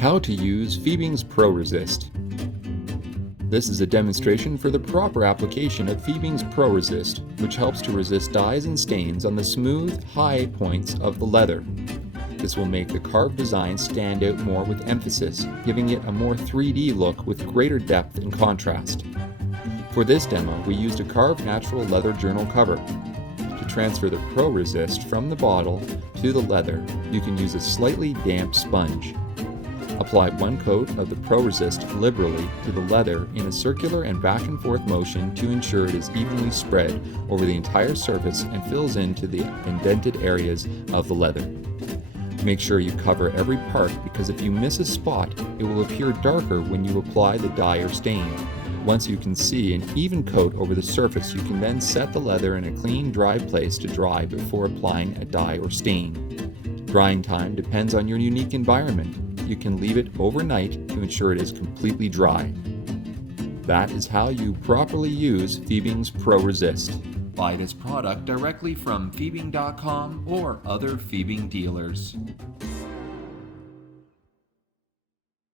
How to use Fiebings Pro Resist. This is a demonstration for the proper application of Fiebings Pro Resist, which helps to resist dyes and stains on the smooth, high points of the leather. This will make the carved design stand out more with emphasis, giving it a more 3D look with greater depth and contrast. For this demo, we used a carved natural leather journal cover. To transfer the Pro Resist from the bottle to the leather, you can use a slightly damp sponge. Apply one coat of the Pro Resist liberally to the leather in a circular and back and forth motion to ensure it is evenly spread over the entire surface and fills into the indented areas of the leather. Make sure you cover every part, because if you miss a spot, it will appear darker when you apply the dye or stain. Once you can see an even coat over the surface, you can then set the leather in a clean, dry place to dry before applying a dye or stain. Drying time depends on your unique environment. You can leave it overnight to ensure it is completely dry. That is how you properly use Fiebings Pro Resist. Buy this product directly from Fiebing.com or other Fiebing dealers.